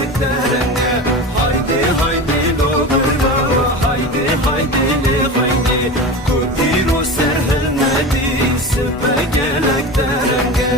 gelek derenge. Haydi haydi lobirga, haydi haydi le haydi. Kudiro serhelmedi, sipe gelek derenge.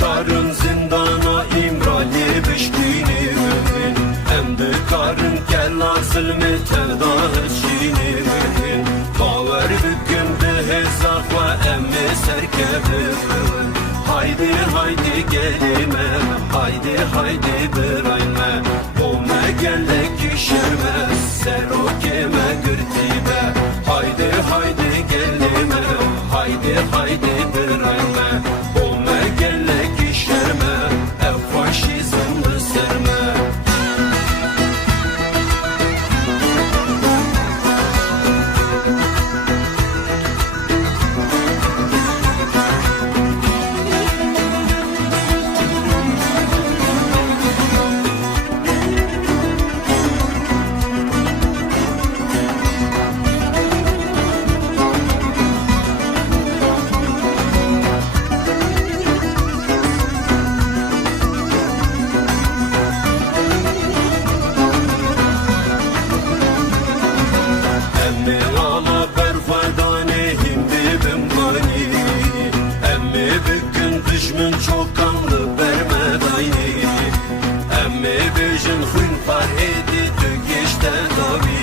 Karın zindana imrali biştini mümin. Hem de karın kella zulmü tevda içini mümin. Baver büküm de hezak ve emmi serkebir. Haydi haydi gelime, haydi haydi birayme. Bome gelek işerme, serokeme gürtibe. Haydi haydi gelime, haydi haydi birayme. Düşmün çok kanlı bermedayni. Emmi bejin hün farhedi tükişte tabi.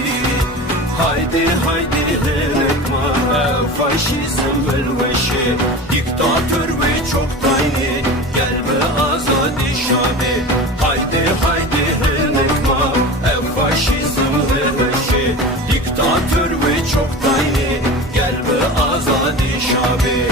Haydi haydi helekma faşizm velveşi. Diktatör ve çok tayni, gel be azadi şabi. Haydi haydi helekma faşizm velveşi. Diktatör ve çok tayni, gel be azadi şabi.